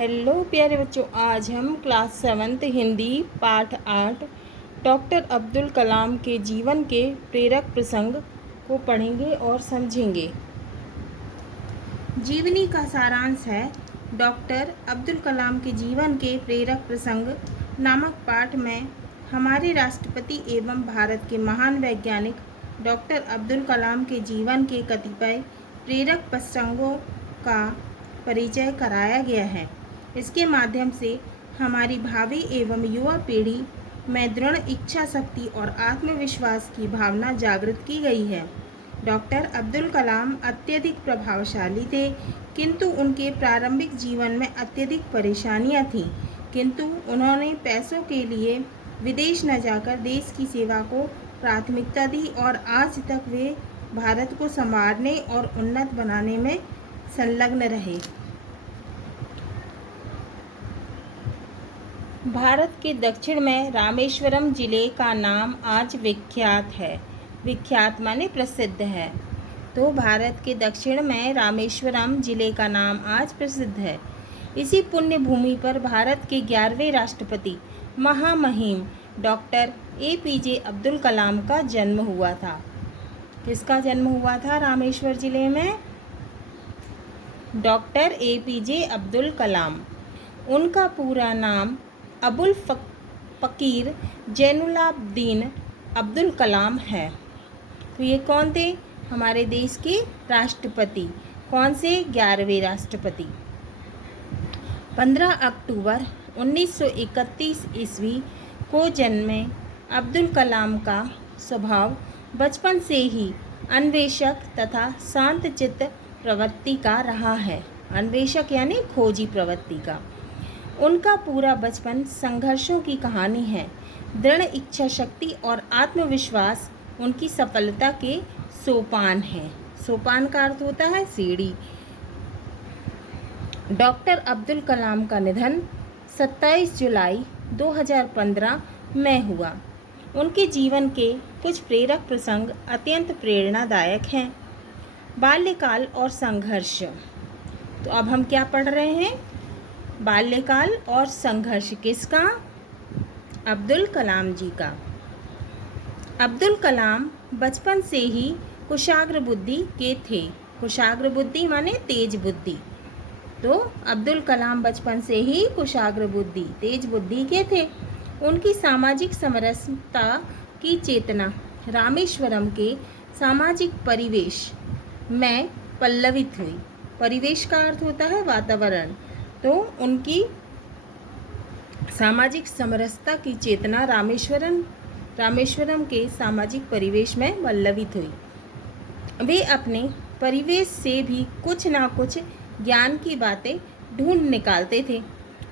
Hello प्यारे बच्चों, आज हम क्लास 7 हिंदी पाठ 8 डॉक्टर अब्दुल कलाम के जीवन के प्रेरक प्रसंग को पढ़ेंगे और समझेंगे। जीवनी का सारांश है डॉक्टर अब्दुल कलाम के जीवन के प्रेरक प्रसंग नामक पाठ में हमारे राष्ट्रपति एवं भारत के महान वैज्ञानिक डॉक्टर अब्दुल कलाम के जीवन के कतिपय प्रेरक प्रसंगों का परिचय कराया गया है। इसके माध्यम से हमारी भावी एवं युवा पीढ़ी में दृढ़ इच्छा शक्ति और आत्मविश्वास की भावना जागृत की गई है। डॉक्टर अब्दुल कलाम अत्यधिक प्रभावशाली थे, किंतु उनके प्रारंभिक जीवन में अत्यधिक परेशानियां थीं। किंतु उन्होंने पैसों के लिए विदेश न जाकर देश की सेवा को प्राथमिकता दी और आज तक वे भारत को संवारने और उन्नत बनाने में संलग्न रहे। भारत के दक्षिण में रामेश्वरम जिले का नाम आज विख्यात है। विख्यात माने प्रसिद्ध है। तो भारत के दक्षिण में रामेश्वरम जिले का नाम आज प्रसिद्ध है। इसी पुण्य भूमि पर भारत के 11वें राष्ट्रपति महामहिम डॉक्टर APJ अब्दुल कलाम का जन्म हुआ था। किसका जन्म हुआ था रामेश्वर जिले में? Doctor APJ Abdul Kalam. उनका पूरा नाम अबुल फ़कीर जैनुलाब्दीन अब्दुल कलाम है। तो ये कौन थे? हमारे देश के राष्ट्रपति। कौन से? 11वें राष्ट्रपति। 15 अक्टूबर 1931 ईस्वी को जन्मे अब्दुल कलाम का स्वभाव बचपन से ही अन्वेषक तथा शांतचित्त प्रवृत्ति का रहा है। अन्वेषक यानी खोजी प्रवृत्ति का। उनका पूरा बचपन संघर्षों की कहानी है। दृढ़ इच्छा शक्ति और आत्मविश्वास उनकी सफलता के सोपान हैं। सोपान का अर्थ होता है सीढ़ी। डॉक्टर अब्दुल कलाम का निधन 27 जुलाई 2015 में हुआ। उनके जीवन के कुछ प्रेरक प्रसंग अत्यंत प्रेरणादायक हैं। बाल्यकाल और संघर्ष। तो अब हम क्या पढ़ रहे हैं? बाल्यकाल और संघर्ष। किसका? अब्दुल कलाम जी का। अब्दुल कलाम बचपन से ही कुशाग्र बुद्धि के थे। कुशाग्र बुद्धि माने तेज बुद्धि। तो अब्दुल कलाम बचपन से ही कुशाग्र बुद्धि तेज बुद्धि के थे। उनकी सामाजिक समरसता की चेतना रामेश्वरम के सामाजिक परिवेश में पल्लवित हुई। परिवेश का अर्थ होता है वातावरण। तो उनकी सामाजिक समरसता की चेतना रामेश्वरम के सामाजिक परिवेश में पल्लवित हुई। वे अपने परिवेश से भी कुछ ना कुछ ज्ञान की बातें ढूंढ निकालते थे।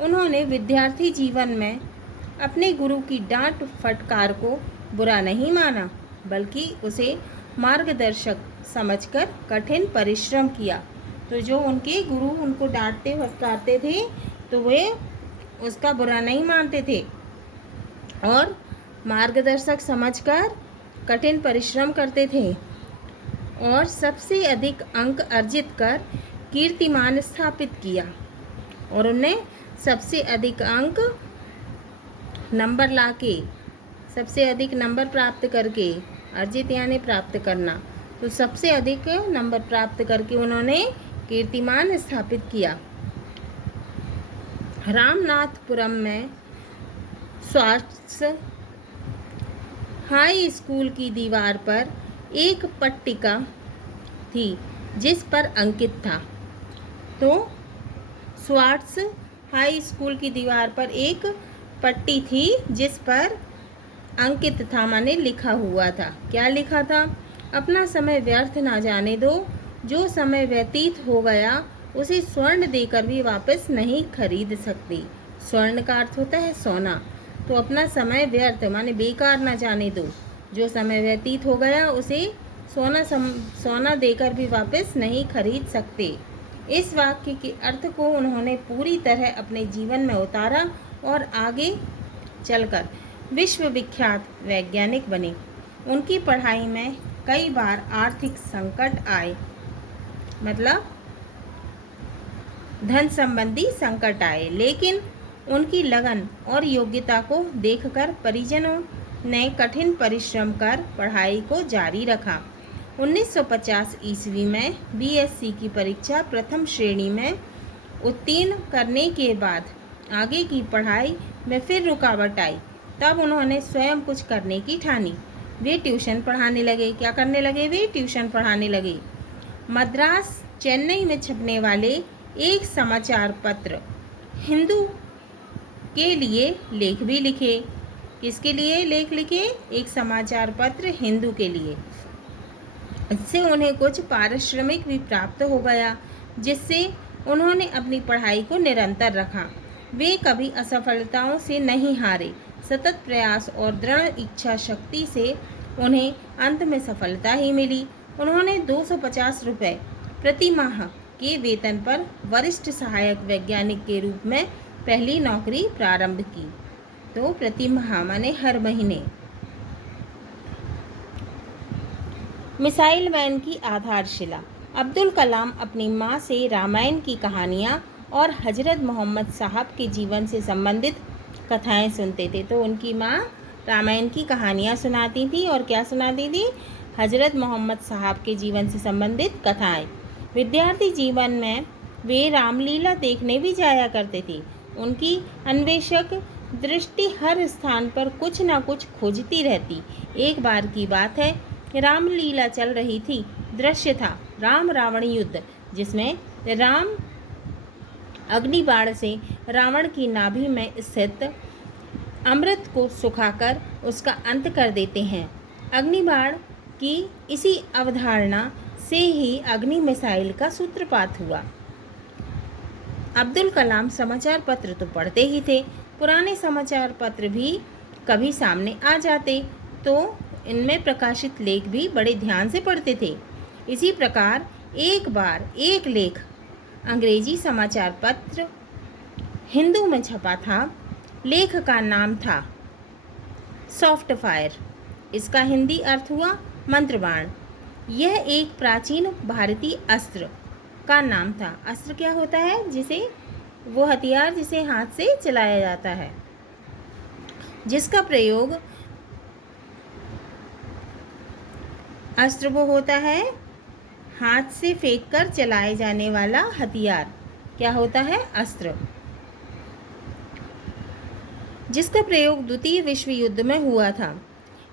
उन्होंने विद्यार्थी जीवन में अपने गुरु की डांट फटकार को बुरा नहीं माना, बल्कि उसे मार्गदर्शक समझकर कठिन परिश्रम किया। तो जो उनके गुरु उनको डांटते फटकारते थे तो वे उसका बुरा नहीं मानते थे और मार्गदर्शक समझकर कठिन परिश्रम करते थे और सबसे अधिक अंक अर्जित कर कीर्तिमान स्थापित किया। और उन्हें सबसे अधिक अंक नंबर लाके सबसे अधिक नंबर प्राप्त करके, अर्जित यानी प्राप्त करना, तो सबसे अधिक नंबर प्राप्त करके उन्होंने कीर्तिमान स्थापित किया। रामनाथपुरम में स्वाट्स हाई स्कूल की दीवार पर एक पट्टिका थी जिस पर अंकित था। तो स्वाट्स हाई स्कूल की दीवार पर एक पट्टी थी जिस पर अंकित था माने लिखा हुआ था। क्या लिखा था? अपना समय व्यर्थ ना जाने दो। जो समय व्यतीत हो गया उसे स्वर्ण देकर भी वापस नहीं खरीद सकती। स्वर्ण का अर्थ होता है सोना। तो अपना समय व्यर्थ माने बेकार ना जाने दो। जो समय व्यतीत हो गया उसे सोना देकर भी वापस नहीं खरीद सकते। इस वाक्य के अर्थ को उन्होंने पूरी तरह अपने जीवन में उतारा और आगे चलकर विश्वविख्यात वैज्ञानिक बने। उनकी पढ़ाई में कई बार आर्थिक संकट आए। मतलब धन संबंधी संकट आए, लेकिन उनकी लगन और योग्यता को देखकर परिजनों ने कठिन परिश्रम कर पढ़ाई को जारी रखा। 1950 ईस्वी में बीएससी की परीक्षा प्रथम श्रेणी में उत्तीर्ण करने के बाद आगे की पढ़ाई में फिर रुकावट आई। तब उन्होंने स्वयं कुछ करने की ठानी। वे ट्यूशन पढ़ाने लगे। क्या करने लगे? वे ट्यूशन पढ़ाने लगे। मद्रास, चेन्नई में छपने वाले एक समाचार पत्र हिंदू के लिए लेख भी लिखे। किसके लिए लेख लिखे? एक समाचार पत्र हिंदू के लिए। इससे उन्हें कुछ पारिश्रमिक भी प्राप्त हो गया, जिससे उन्होंने अपनी पढ़ाई को निरंतर रखा। वे कभी असफलताओं से नहीं हारे। सतत प्रयास और दृढ़ इच्छा शक्ति से उन्हें अंत में सफलता ही मिली। उन्होंने 250 रुपये प्रति माह के वेतन पर वरिष्ठ सहायक वैज्ञानिक के रूप में पहली नौकरी प्रारंभ की। तो प्रति माह माने हर महीने। मिसाइल मैन की आधारशिला। अब्दुल कलाम अपनी माँ से रामायण की कहानियाँ और हजरत मोहम्मद साहब के जीवन से संबंधित कथाएं सुनते थे। तो उनकी माँ रामायण की कहानियाँ सुनाती थी और क्या सुनाती थी? हजरत मोहम्मद साहब के जीवन से संबंधित कथाएं। विद्यार्थी जीवन में वे रामलीला देखने भी जाया करते थे। उनकी अन्वेषक दृष्टि हर स्थान पर कुछ न कुछ खोजती रहती। एक बार की बात है, रामलीला चल रही थी। दृश्य था राम रावण युद्ध, जिसमें राम अग्निबाण से रावण की नाभि में स्थित अमृत को सुखाकर उसका अंत कर देते हैं। अग्निबाण की इसी अवधारणा से ही अग्नि मिसाइल का सूत्रपात हुआ। अब्दुल कलाम समाचार पत्र तो पढ़ते ही थे। पुराने समाचार पत्र भी कभी सामने आ जाते तो इनमें प्रकाशित लेख भी बड़े ध्यान से पढ़ते थे। इसी प्रकार एक बार एक लेख अंग्रेजी समाचार पत्र हिंदू में छपा था। लेख का नाम था सॉफ्ट फायर। इसका हिंदी अर्थ हुआ मंत्रबाण। यह एक प्राचीन भारतीय अस्त्र का नाम था। अस्त्र क्या होता है? जिसे वो हथियार जिसे हाथ से चलाया जाता है, जिसका प्रयोग अस्त्र वो होता है हाथ से फेंक कर चलाए जाने वाला हथियार। क्या होता है? अस्त्र, जिसका प्रयोग द्वितीय विश्व युद्ध में हुआ था।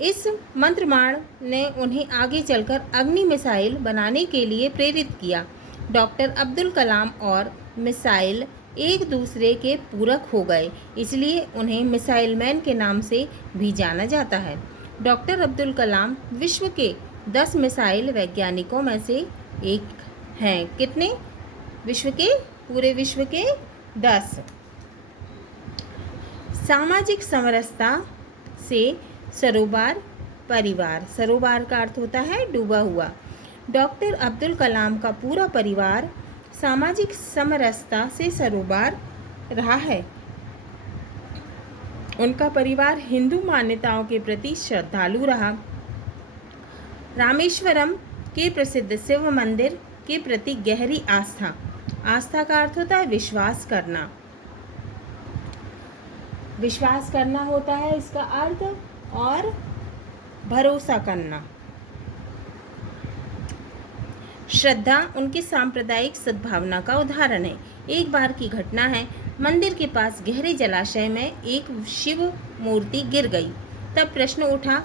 इस मंत्रबाण ने उन्हें आगे चलकर अग्नि मिसाइल बनाने के लिए प्रेरित किया। डॉक्टर अब्दुल कलाम और मिसाइल एक दूसरे के पूरक हो गए, इसलिए उन्हें मिसाइल मैन के नाम से भी जाना जाता है। डॉक्टर अब्दुल कलाम विश्व के 10 मिसाइल वैज्ञानिकों में से एक हैं। कितने? विश्व के, पूरे विश्व के 10। सामाजिक समरसता से सरोबार परिवार। सरोबार का अर्थ होता है डूबा हुआ। डॉक्टर अब्दुल कलाम का पूरा परिवार सामाजिक समरसता से सरोबार रहा है। उनका परिवार हिंदू मान्यताओं के प्रति श्रद्धालु रहा। रामेश्वरम के प्रसिद्ध शिव मंदिर के प्रति गहरी आस्था। आस्था का अर्थ होता है विश्वास करना। विश्वास करना होता है इसका अर्थ, और भरोसा करना। श्रद्धा उनकी सांप्रदायिक सद्भावना का उदाहरण है। एक बार की घटना है, मंदिर के पास गहरे जलाशय में एक शिव मूर्ति गिर गई। तब प्रश्न उठा,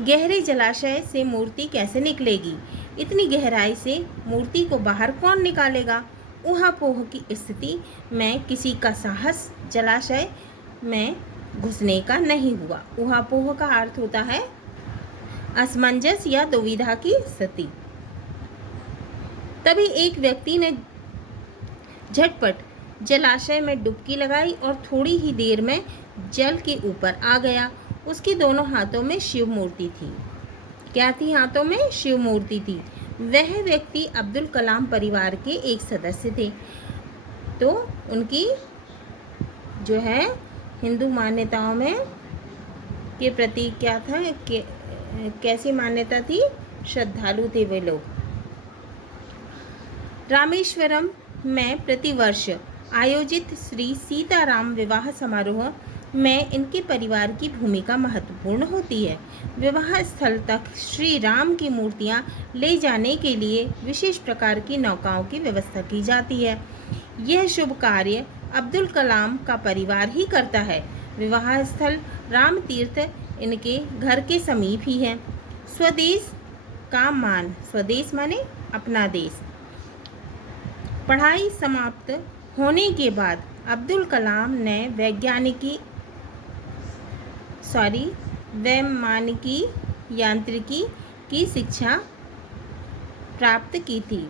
गहरे जलाशय से मूर्ति कैसे निकलेगी? इतनी गहराई से मूर्ति को बाहर कौन निकालेगा? ऊहापोह की स्थिति में किसी का साहस जलाशय में घुसने का नहीं हुआ। ऊहापोह का अर्थ होता है असमंजस या दुविधा की स्थिति। तभी एक व्यक्ति ने झटपट जलाशय में डुबकी लगाई और थोड़ी ही देर में जल के ऊपर आ गया। उसकी दोनों हाथों में शिव मूर्ति थी। क्या थी? हाथों में शिव मूर्ति थी। वह व्यक्ति अब्दुल कलाम परिवार के एक सदस्य थे। तो उनकी जो है हिंदू मान्यताओं में के प्रति क्या था, कैसी मान्यता थी? श्रद्धालु थे वे लोग। रामेश्वरम में प्रतिवर्ष आयोजित श्री सीताराम विवाह समारोह में इनके परिवार की भूमिका महत्वपूर्ण होती है। विवाह स्थल तक श्री राम की मूर्तियां ले जाने के लिए विशेष प्रकार की नौकाओं की व्यवस्था की जाती है। यह शुभ कार्य अब्दुल कलाम का परिवार ही करता है। विवाह स्थल राम तीर्थ इनके घर के समीप ही है। स्वदेश का मान, स्वदेश माने अपना देश। पढ़ाई समाप्त होने के बाद अब्दुल कलाम ने वैमानिकी यांत्रिकी की शिक्षा प्राप्त की थी।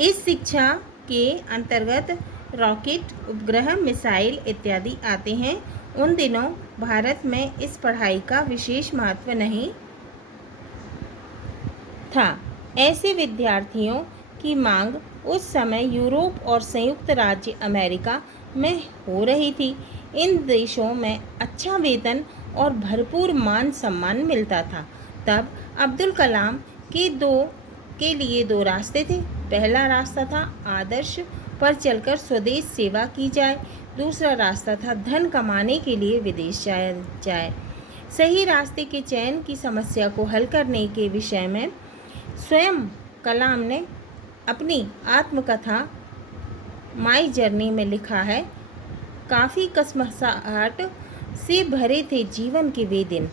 इस शिक्षा के अंतर्गत रॉकेट, उपग्रह, मिसाइल इत्यादि आते हैं। उन दिनों भारत में इस पढ़ाई का विशेष महत्व नहीं था। ऐसे विद्यार्थियों की मांग उस समय यूरोप और संयुक्त राज्य अमेरिका में हो रही थी। इन देशों में अच्छा वेतन और भरपूर मान सम्मान मिलता था। तब अब्दुल कलाम के लिए दो रास्ते थे। पहला रास्ता था आदर्श पर चलकर स्वदेश सेवा की जाए। दूसरा रास्ता था धन कमाने के लिए विदेश जाए। सही रास्ते के चयन की समस्या को हल करने के विषय में स्वयं कलाम ने अपनी आत्मकथा माई जर्नी में लिखा है। काफ़ी कसमसाहट से भरे थे जीवन के वे दिन।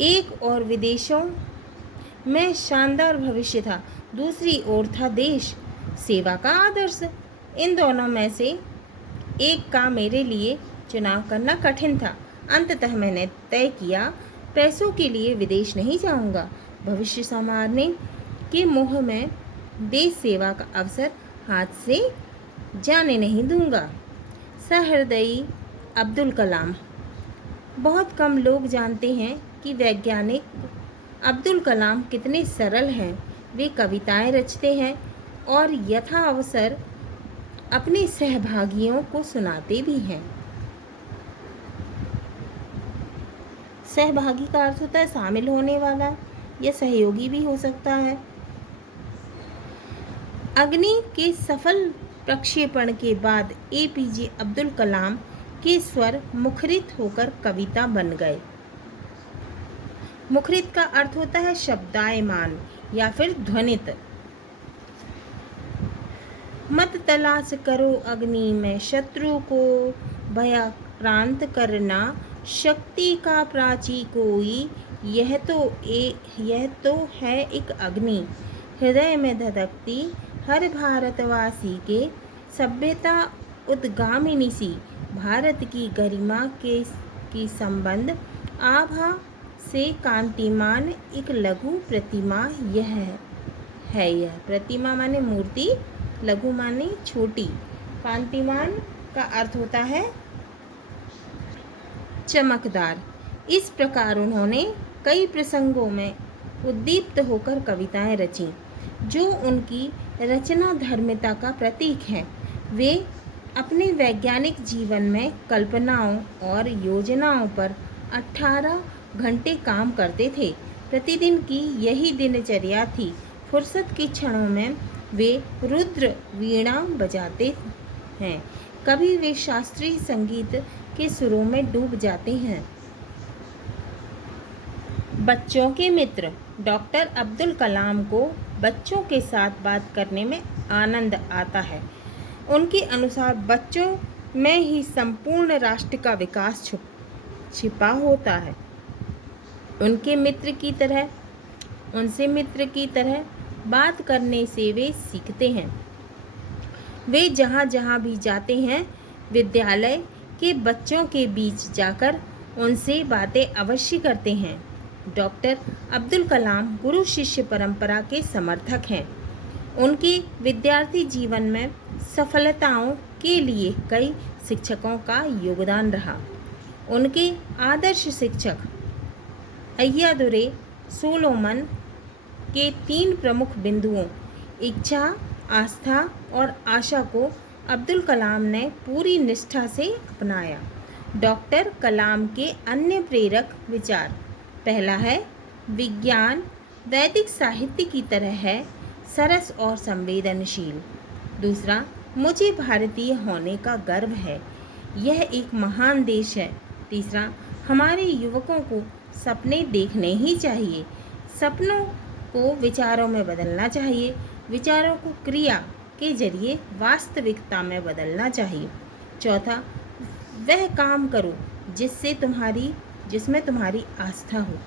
एक और विदेशों में शानदार भविष्य था, दूसरी ओर था देश सेवा का आदर्श। इन दोनों में से एक का मेरे लिए चुनाव करना कठिन था। अंततः मैंने तय किया, पैसों के लिए विदेश नहीं जाऊंगा। भविष्य संवारने के मोह में देश सेवा का अवसर हाथ से जाने नहीं दूंगा। सहृदयी अब्दुल कलाम। बहुत कम लोग जानते हैं कि वैज्ञानिक अब्दुल कलाम कितने सरल हैं। वे कविताएं रचते हैं और यथाअवसर अपने सहभागियों को सुनाते भी हैं। सहभागी का अर्थ होता है शामिल होने वाला या सहयोगी भी हो सकता है। अग्नि के सफल प्रक्षेपण के बाद एपीजे अब्दुल कलाम के स्वर मुखरित होकर कविता बन गए। मुखरित का अर्थ होता है शब्दायमान या फिर ध्वनित। मत तलाश करो अग्नि में शत्रु को भयाक्रांत करना, शक्ति का प्राची कोई यह तो है एक अग्नि, हृदय में धधकती हर भारतवासी के, सभ्यता उद्गामिनी सी भारत की गरिमा की संबंध, आभा से कांतिमान एक लघु प्रतिमा यह है। यह प्रतिमा माने मूर्ति, लघु माने छोटी, कांतिमान का अर्थ होता है चमकदार। इस प्रकार उन्होंने कई प्रसंगों में उद्दीप्त होकर कविताएं रची जो उनकी रचना धर्मिता का प्रतीक है। वे अपने वैज्ञानिक जीवन में कल्पनाओं और योजनाओं पर 18 घंटे काम करते थे। प्रतिदिन की यही दिनचर्या थी। फुर्सत के क्षणों में वे रुद्र वीणा बजाते हैं। कभी वे शास्त्रीय संगीत के सुरों में डूब जाते हैं। बच्चों के मित्र। डॉक्टर अब्दुल कलाम को बच्चों के साथ बात करने में आनंद आता है। उनके अनुसार बच्चों में ही संपूर्ण राष्ट्र का विकास छिपा होता है। उनसे मित्र की तरह बात करने से वे सीखते हैं। वे जहाँ जहाँ भी जाते हैं, विद्यालय के बच्चों के बीच जाकर उनसे बातें अवश्य करते हैं। डॉक्टर अब्दुल कलाम गुरु शिष्य परंपरा के समर्थक हैं। उनके विद्यार्थी जीवन में सफलताओं के लिए कई शिक्षकों का योगदान रहा। उनके आदर्श शिक्षक अय्यादुरै सोलोमन के 3 प्रमुख बिंदुओं इच्छा, आस्था और आशा को अब्दुल कलाम ने पूरी निष्ठा से अपनाया। डॉक्टर कलाम के अन्य प्रेरक विचार। पहला है, विज्ञान वैदिक साहित्य की तरह है, सरस और संवेदनशील। दूसरा, मुझे भारतीय होने का गर्व है, यह एक महान देश है। तीसरा, हमारे युवकों को सपने देखने ही चाहिए, सपनों को विचारों में बदलना चाहिए, विचारों को क्रिया के जरिए वास्तविकता में बदलना चाहिए। चौथा, वह काम करो जिसमें तुम्हारी आस्था हो,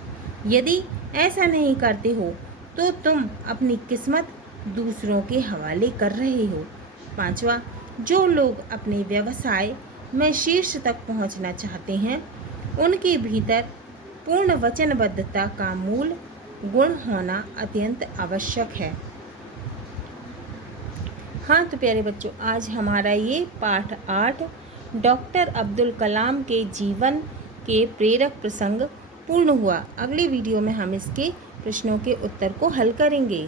यदि ऐसा नहीं करते हो तो तुम अपनी किस्मत दूसरों के हवाले कर रहे हो। पांचवा, जो लोग अपने व्यवसाय में शीर्ष तक पहुंचना चाहते हैं, उनके भीतर पूर्ण वचनबद्धता का मूल गुण होना अत्यंत आवश्यक है। हाँ तो प्यारे बच्चों, आज हमारा ये पाठ 8 डॉक्टर अब्दुल कलाम के जीवन के प्रेरक प्रसंग पूर्ण हुआ। अगले वीडियो में हम इसके प्रश्नों के उत्तर को हल करेंगे।